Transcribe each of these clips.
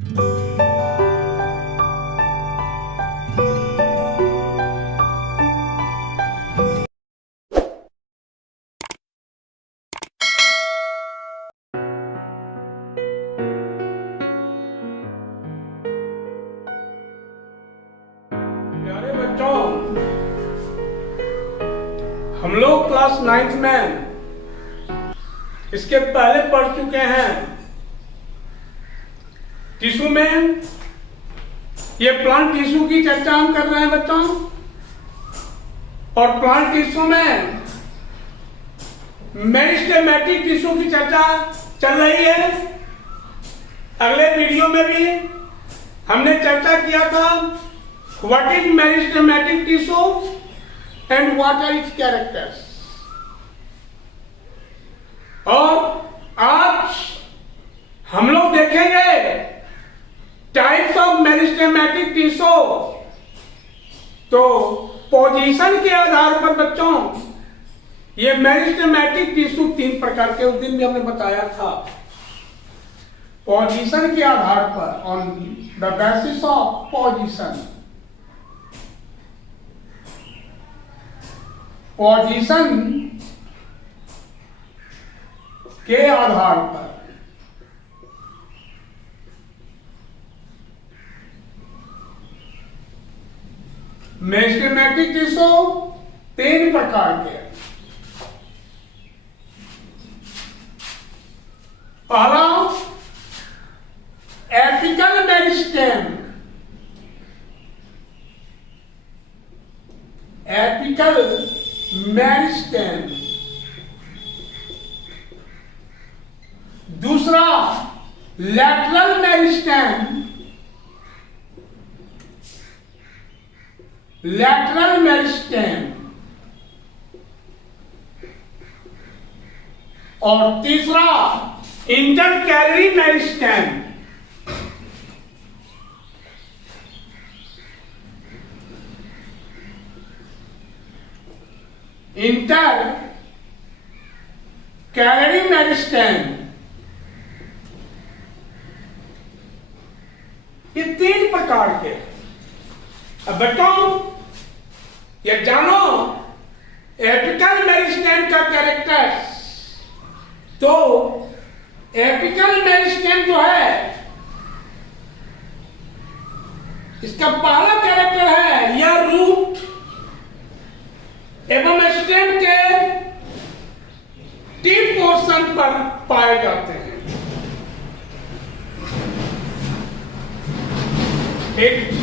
प्यारे बच्चों, हम लोग क्लास 9th में इसके पहले पढ़ चुके हैं। टिश्यू में ये प्लांट टिश्यू की चर्चा हम कर रहे हैं बच्चों, और प्लांट टिश्यू में मेरिस्टेमेटिक टिश्यू की चर्चा चल रही है। अगले वीडियो में भी हमने चर्चा किया था what is meristematic tissue and what are its characters. और आज हम लोग देखेंगे टाइप्स ऑफ मेरिस्टेमेटिक टिश्यू। तो पोजीशन के आधार पर बच्चों ये मेरिस्टेमेटिक टिश्यू 3 प्रकार के उस दिन भी हमने बताया था। पोजीशन के आधार पर, on the basis of position, position के आधार पर मेरिस्टेमेटिक टिश्यू 3 प्रकार के। पहला एपिकल मेरिस्टेम, एपिकल मेरिस्टेम। दूसरा लैटरल मेरिस्टेम, लैटरल मेरिस्टेम। और तीसरा intercalary meristem. Inter calorie meristem. ये 3 प्रकार के। अब बेटों ये जानो एपिकल मेरिस्टेम का कैरेक्टर। तो एपिकल मेरिस्टेम जो है इसका पहला कैरेक्टर है यह रूट एवं स्टेम के टिप पोर्शन पर पाए जाते हैं। It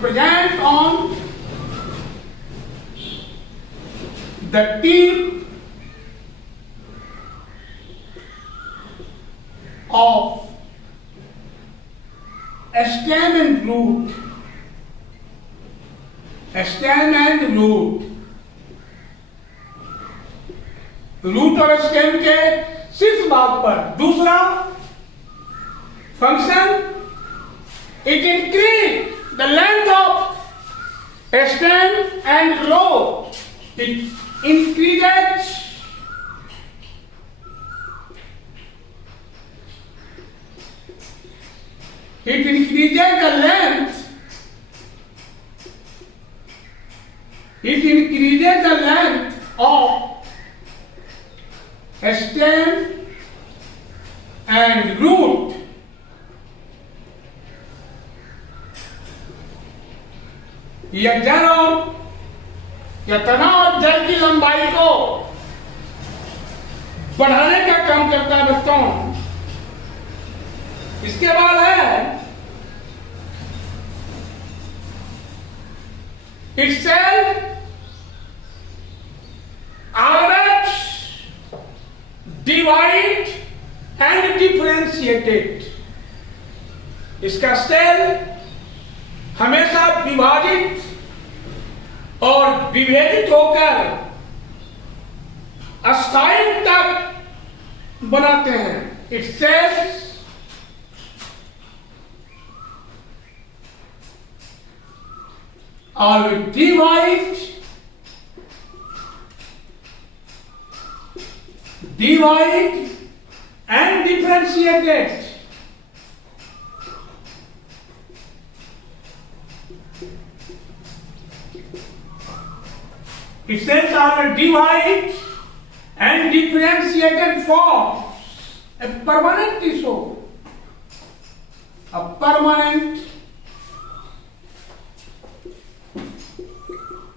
present on the tip of stem and root, stem and root, root और स्टेम के शीर्ष भाग पर। दूसरा function, it increase the length of stem and root, it increases the length, it increases the length of stem and root। यह जड़ या तना और जड़ की लंबाई को बढ़ाने का काम करता है बच्चों। इसके बाद है itself average, divide and differentiated। इसका सेल हमेशा विभाजित और विभेदित होकर अस्थायी तक बनाते हैं। It cells are divide divide and differentiated. It says are divide and differentiated forms. A permanent tissue. A permanent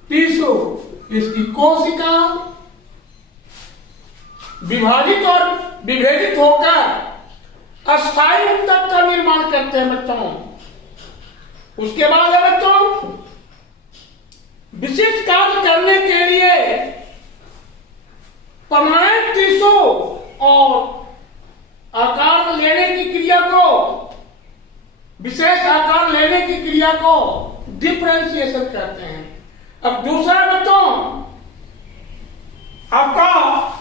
tissue, इसकी कोशिका विभाजित और विभेदित होकर अस्थायी ऊतक का निर्माण करते हैं बच्चों। उसके बाद है बच्चों, विशिष्ट कार्य करने के लिए परमानेंट टिश्यू और आकार लेने की क्रिया को, विशेष आकार लेने की क्रिया को डिफरेंशिएशन कहते हैं। अब दूसरा बच्चों, आपका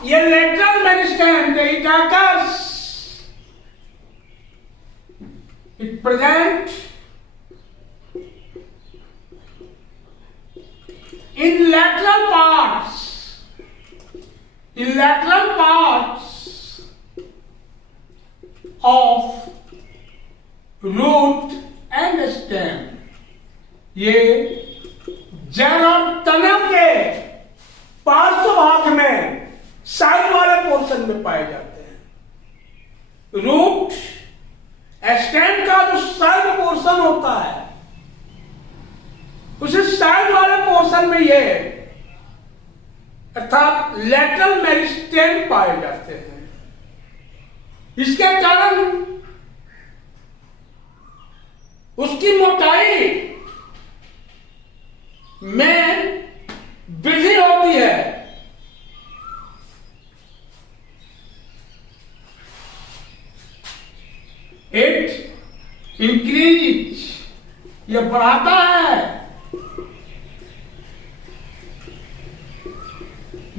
ये lateral meristem it occurs, it present in lateral parts of root and stem. ये जड़ और तनव के पार्श्व भाग में साइड वाले पोर्शन में पाए जाते हैं। रूट स्टेम का जो साइड पोर्शन होता है, उसे साइड वाले पोर्शन में ये अर्थात लेटरल मेरिस्टेम पाए जाते हैं। इसके कारण उसकी मोटाई में वृद्धि होती है। इट इंक्रीज, यह बढ़ाता है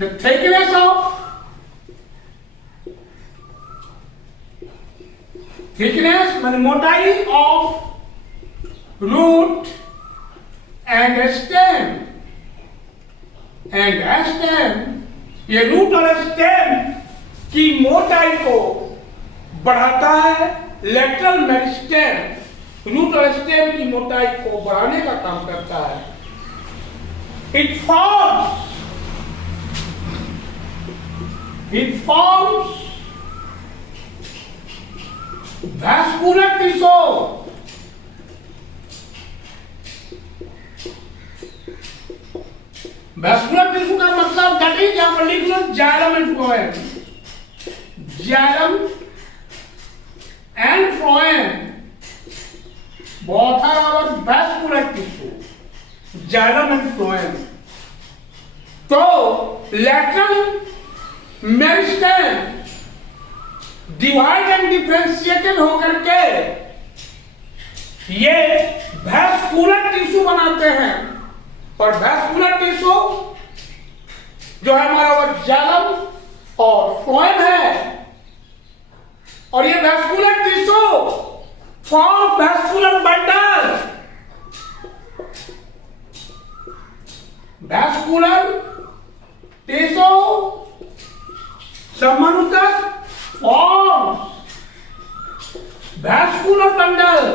the thickness माने मोटाई of root and stem, ये रूट और स्टेम की मोटाई को बढ़ाता है। लेटरल मेरिस्टेम रूट और स्टेम की मोटाई को बढ़ाने का काम करता है। It forms vascular tissue. Vascular tissue का मतलब that is यहाँ पर लिख लो xylem and phloem. Xylem and phloem both are our vascular tissue. Xylem and phloem. तो lateral meristem divide and differentiated होकर के ये वैस्कुलर टिश्यू बनाते हैं। और वैस्कुलर टिश्यू जो है हमारा वो जाइलम और फ्लोएम है, और ये vascular tissue form vascular bundle. Vascular tissue समानुतर forms vascular bundle।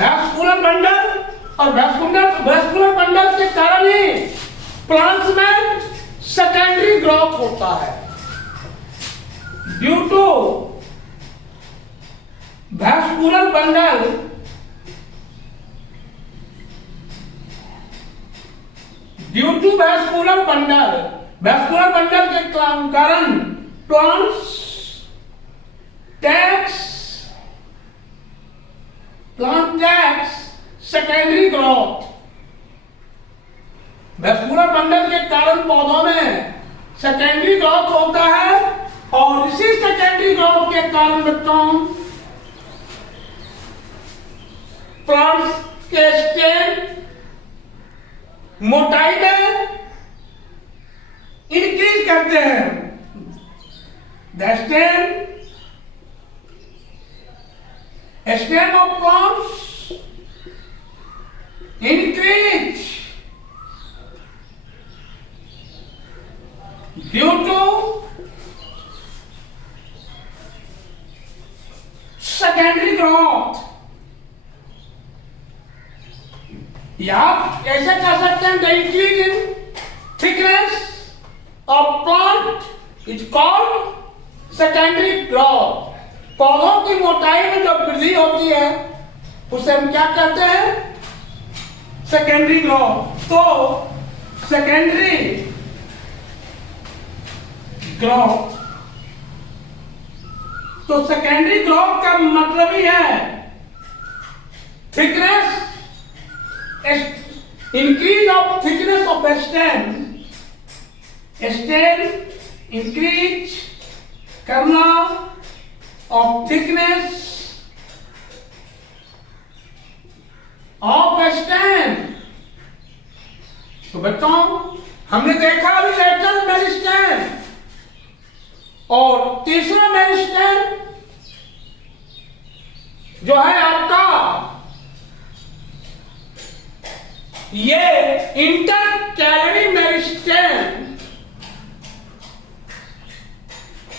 Vascular bundle और वैस्कुलर बंडल के कारण ही प्लांट्स में सेकेंडरी ग्रोथ होता है। Due to vascular bundle vascular bundle के कारण plants takes secondary growth. Vascular bundle के कारण पौधों में सेकेंडरी ग्रोथ होता है, और इसी सेकेंडरी ग्रोथ के कारण बच्चों प्लांट्स के स्टेम मोटाई में इंक्रीज करते हैं। The stem of plants increase due to secondary growth, या ऐसे कह सकते हैं the increase in thickness of plant is called secondary growth. पौधों की मोटाई में जो वृद्धि होती है उसे हम क्या कहते हैं? Secondary growth. तो सेकेंडरी ग्रोथ, तो सेकेंडरी ग्रोथ का मतलब ही है thickness, increase of thickness of stem, stem increase करना ऑफ थिकनेस ऑफ स्टेम। तो बच्चों हमने देखा अभी लेटरल मेरिस्टेम और तीसरा मेरिस्टेम जो है आपका ये इंटरकैलरी मेरिस्टेम,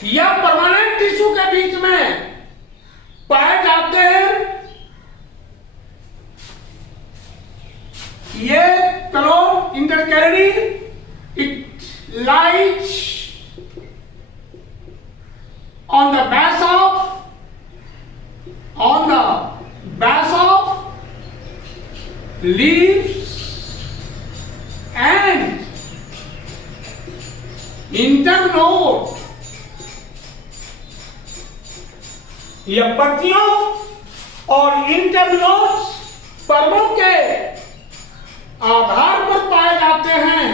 या परमानेंट टिश्यू के बीच में पाए जाते हैं। ये चलो intercalary, it lies on the base of leaves and internode, यह पत्तियों और इंटरनोड्स पर्वों के आधार पर पाए जाते हैं।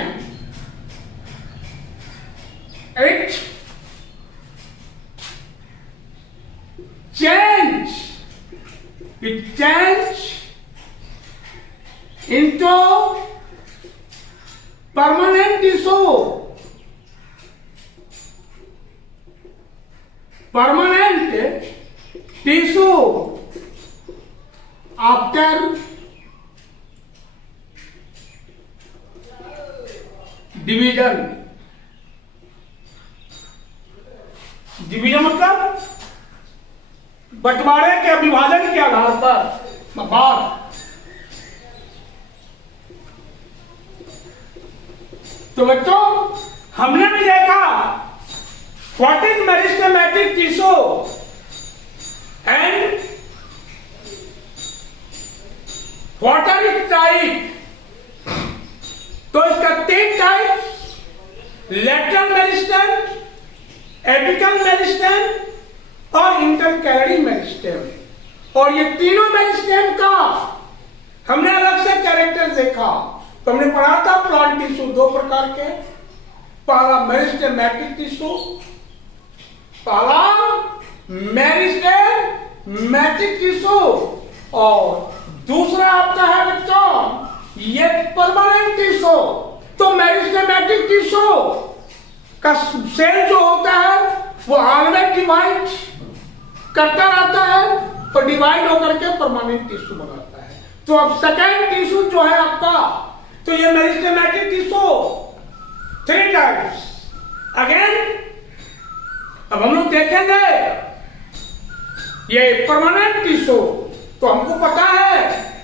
It change into permanent tissue, after division मतलब बंटवारे के विभाजन के आधार पर बात। तो बच्चों हमने भी देखा what is meristematic tissue and what are it type. तो इसका 3 type, lateral meristem, apical meristem और इंटरकैलरी मेरिस्टेम। और ये तीनों मेरिस्टेम का हमने अलग से कैरेक्टर देखा। तो हमने पढ़ा था प्लांट टिश्यू 2 प्रकार के, पहला मेरिस्टेमेटिक टिश्यू, पहला मेरिस्टेमेटिक टिश्यू, और दूसरा आपका है बच्चों ये परमानेंट टिश्यू। तो मेरिस्टेमेटिक टिश्यू का सेल जो होता है वो ऑलवेज डिवाइड करता रहता है और डिवाइड होकर के परमानेंट टिश्यू बनाता है। तो अब सेकेंड टिश्यू जो है आपका, तो ये मेरिस्टेमेटिक टिश्यू 3 टाइप्स। अगेन अब हम लोग देखेंगे ये परमानेंट टिश्यू। तो हमको पता है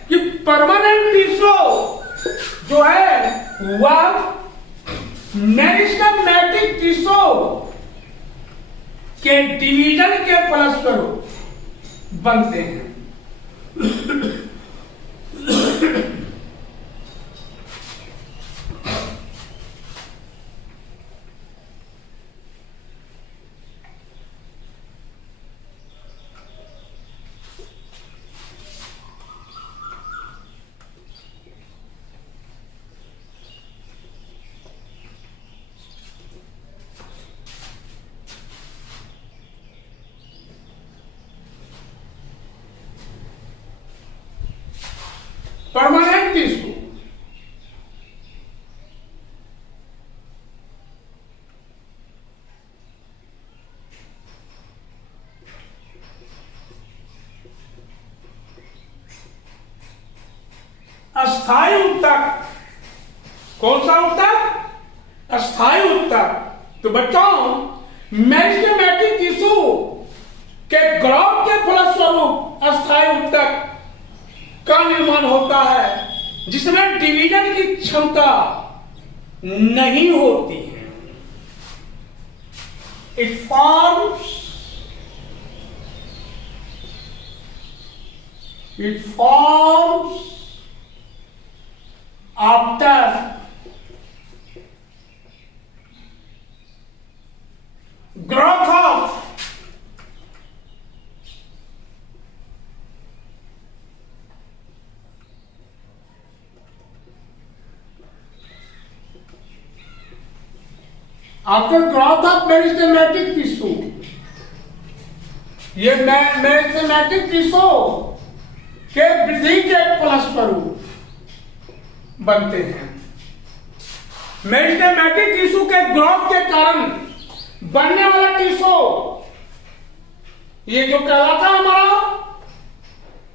कि परमानेंट टिश्यू जो है वह मेरिस्टेमेटिक टिश्यू के डिवीजन के फलस्वरूप बनते हैं। परमानेंट टिश्यू अस्थायी उत्तक। कौन सा उत्तक? अस्थायी उत्तक। तो बच्चों, मेरिस्टेमेटिक टिश्यू के ग्रोथ के फलस्वरूप अस्थायी ऊतक का निर्माण होता है जिसमें डिवीजन की क्षमता नहीं होती है। It forms after growth of meristematic tissue. ये मेरिस्टेमेटिक टिश्यू के वृद्धि के फलस्वरूप बनते हैं। मेरिस्टेमेटिक टिश्यू के ग्रोथ के कारण बनने वाला टिश्यू ये जो कहलाता है हमारा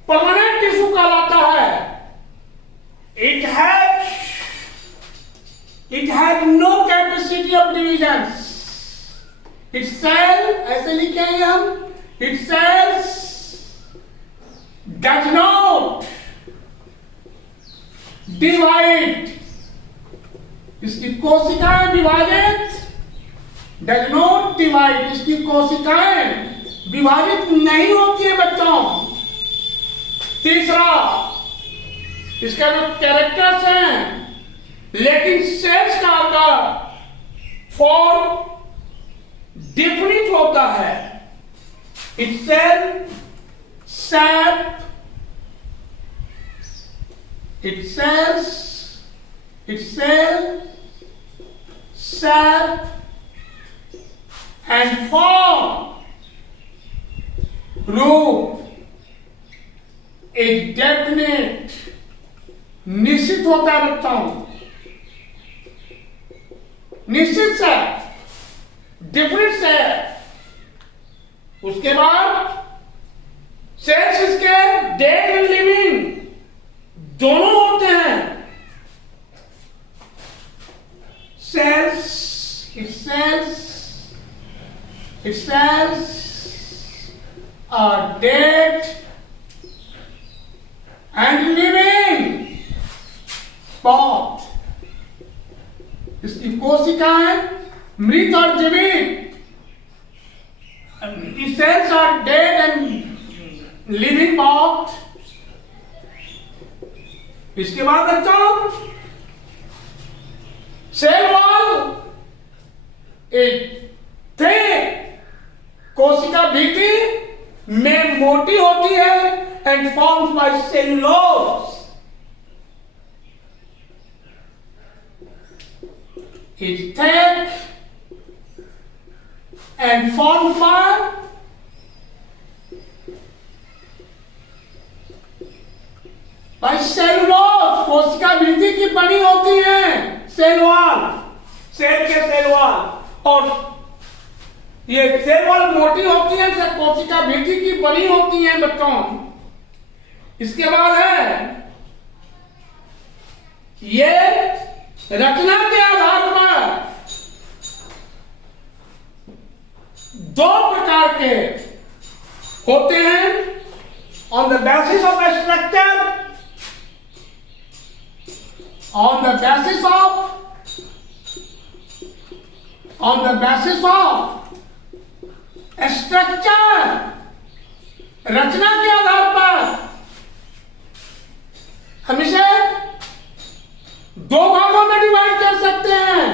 परमानेंट टिश्यू कहलाता है। It has no capacity of divisions. Its cell, ऐसे लिखेंगे हम, its cells does not divide. इसकी कोशिकाएं विभाजित does not divide. इसकी कोशिकाएं विभाजित नहीं होती है बच्चों। तीसरा, इसका जो कैरेक्टर्स हैं, लेकिन सेल्स का आकार फॉर्म डिफरेंट होता है। It cell sap and form रूप एक डेफिनेट निश्चित होता है बच्चों। निश्चित से डिफरेंट से उसके बाद सेल्स इसके डेड एंड लिविंग दोनों होते हैं। cells are dead and living both। इसकी कोशिकाएं मृत और जीवित। Cells are dead and living both। इसके बाद बच्चों सेल वॉल एक थिक कोशिका भीति में मोटी होती है and forms by cellulose. is thick and formed by cellulose। कोशिका भित्ति की बनी होती है सेल वॉल, सेल के सेल वॉल। और ये सेल वॉल मोटी होती है, कोशिका भित्ति की बनी होती है बच्चों। इसके बाद है ये रचना के आधार पर दो प्रकार के होते हैं। On the basis of structure, on the basis of structure, रचना के आधार पर हम इसे दो भागों में डिवाइड कर सकते हैं।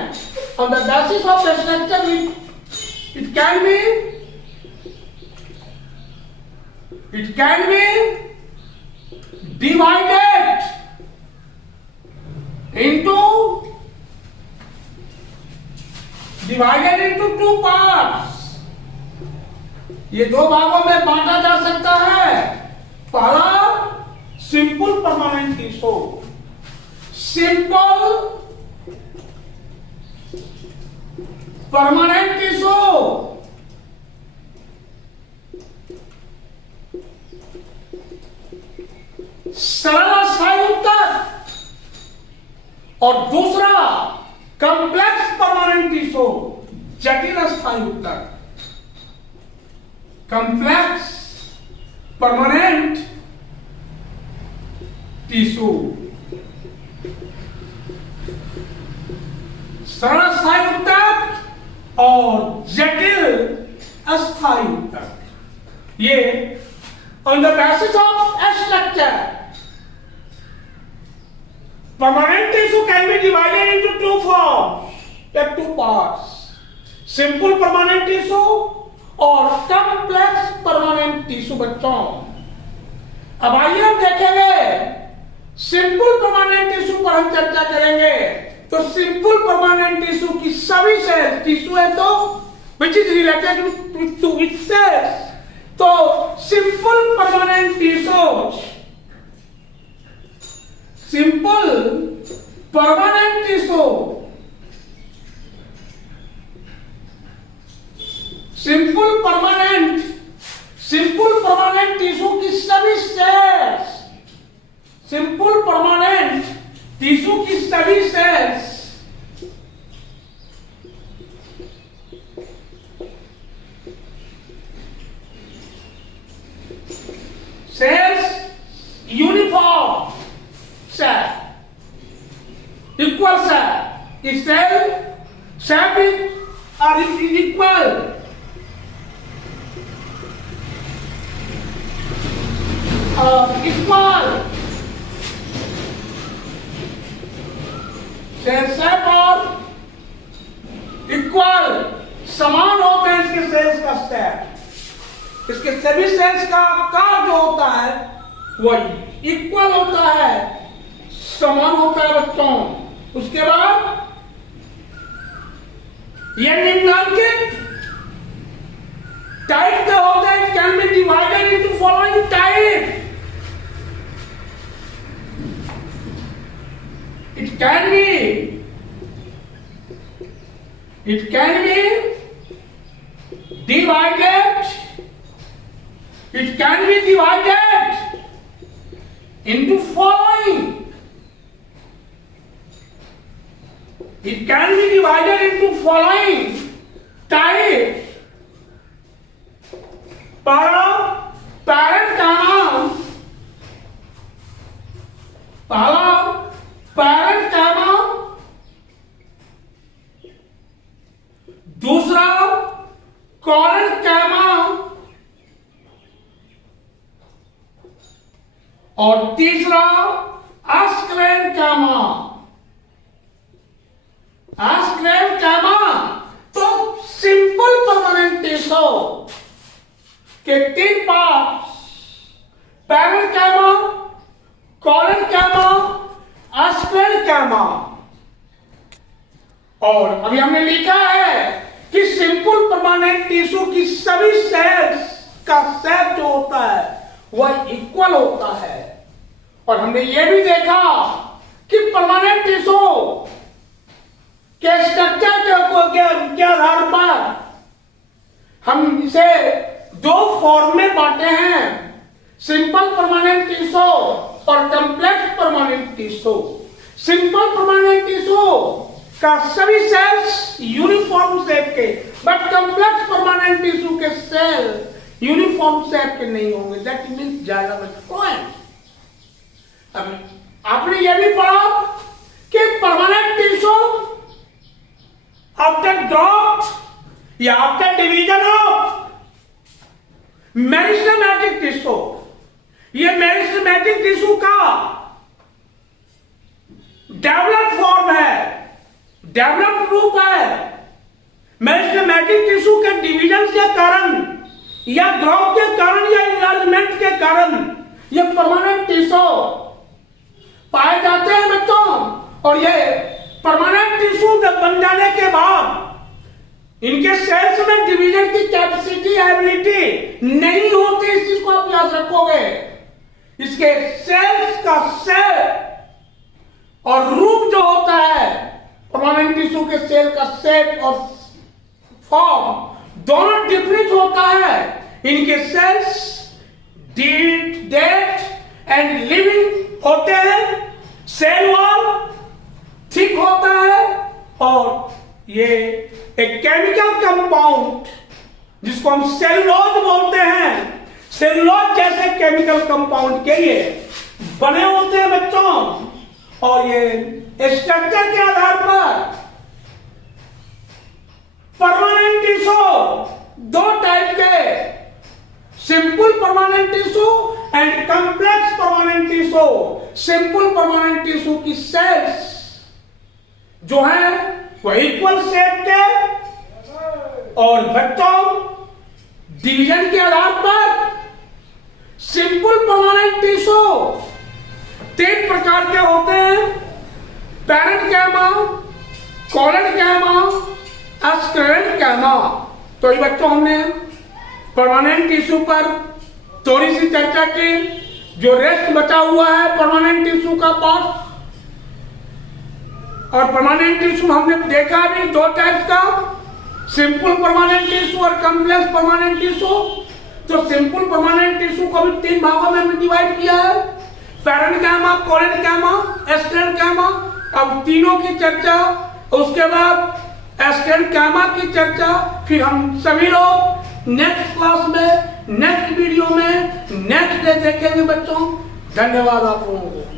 on the basis of the structure it can be divided into two parts। ये दो भागों में बांटा जा सकता है। पहला simple permanent tissue, simple permanent tissue सरल स्थायी ऊतक, और दूसरा कॉम्प्लेक्स परमानेंट टिश्यू जटिल अस्थायी ऊतक, कॉम्प्लेक्स परमानेंट टिश्यू, सरल अस्थायी ऊतक और जटिल अस्थायी ऊतक। ये on the basis of a structure, permanent tissue can be divided into two forms, two parts, simple permanent tissue और complex permanent tissue। बच्चों अब आइए हम देखेंगे सिंपल परमानेंट टिश्यू पर हम चर्चा करेंगे। तो सिंपल परमानेंट टिश्यू की सभी सेल्स, टिश्यू है तो which is related to which cells, तो simple permanent tissue, simple permanent tissue, simple permanent tissue की सभी सेल्स, सिंपल परमानेंट टिश्यू की सभी cells uniform cell, equal cell, इस cell is equal, equal cell और equal समान होते हैं इसके सेल्स का स्टेप, इसके सभी सेल्स का आकार जो होता है वही इक्वल होता है, समान होता है बच्चों। उसके बाद ये निम्नलिखित टाइप के होते हैं, can be divided into following type. It can be divided. It can be divided into following. It can be divided into following types. Parent का नाम, पहला पैरेंट कैमा, दूसरा कॉलन कैमा और तीसरा एस्क्लेन कैमा। एस्क्लेन कैमा तो सिंपल परमानेंट टिश्यू के तीन पार्ट्स, पैरेंट कैमा, colon कैमा, एस्क्लेन कैमा। और अभी हमने लिखा है कि सिंपल परमानेंट टिश्यू की सभी सेल्स का सेट जो होता है वह इक्वल होता है। और हमने यह भी देखा कि परमानेंट टिश्यू के स्ट्रक्चर के आधार पर हम इसे दो फॉर्म में बांटे हैं, सिंपल परमानेंट टिश्यू और complex permanent tissue. Simple permanent tissue का सभी सेल्स यूनिफॉर्म शेप के, बट कॉम्प्लेक्स परमानेंट टिश्यू के सेल यूनिफॉर्म शेप के नहीं होंगे, दैट मींस जाइगोमेट्रिक पॉइंट। अब आपने यह भी पढ़ा कि परमानेंट टिश्यू आफ्टर ग्रोथ या after division of meristematic tissue, ये मेरिस्टेमेटिक टिश्यू का डेवलप फॉर्म है, डेवलप रूप है। मेरिस्टेमेटिक टिश्यू के डिवीजन के कारण या ग्रोथ के कारण या इनलार्जमेंट के कारण ये परमानेंट टिश्यू पाए जाते हैं बच्चों। और ये परमानेंट टिश्यू बन जाने के बाद इनके सेल्स में डिवीजन की कैपेसिटी, एबिलिटी नहीं होती, इस चीज को आप याद रखोगे। इसके सेल्स का शेप और रूप जो होता है, परमानेंट टिश्यू के सेल का शेप और फॉर्म दोनों डिफरेंट होता है। इनके सेल्स डेड एंड लिविंग होते हैं, सेल वॉल थिक होता है और ये एक केमिकल कंपाउंड जिसको हम सेलुलोज बोलते हैं, सेलुलोज जैसे केमिकल कंपाउंड के ये बने होते हैं बच्चों। और ये स्ट्रक्चर के आधार पर परमानेंट टिश्यू दो टाइप के, simple permanent tissue and complex permanent tissue. Simple permanent tissue की सेल्स जो है वो इक्वल शेप के और बच्चों डिवीजन के आधार पर सिंपल परमानेंट टिश्यू 3 प्रकार के होते हैं, पैरेन्काइमा, कोलेन्काइमा, स्क्लेरेन्काइमा। तो ये बच्चों हमने परमानेंट टिश्यू पर थोड़ी सी चर्चा की, जो रेस्ट बचा हुआ है परमानेंट टिश्यू का पार्ट। और परमानेंट टिश्यू हमने देखा भी 2 टाइप का, सिंपल परमानेंट टिश्यू और कॉम्प्लेक्स परमानेंट टिश्यू। तो सिंपल परमानेंट टिश्यू को भी 3 भागों में हमने डिवाइड किया है, पैरेन्काइमा, कोलेन्काइमा, स्क्लेरेन्काइमा। अब तीनों की चर्चा, उसके बाद स्क्लेरेन्काइमा की चर्चा फिर हम सभी लोग नेक्स्ट क्लास में, नेक्स्ट वीडियो में, नेक्स्ट डे देखेंगे बच्चों। धन्यवाद आप लोगों को।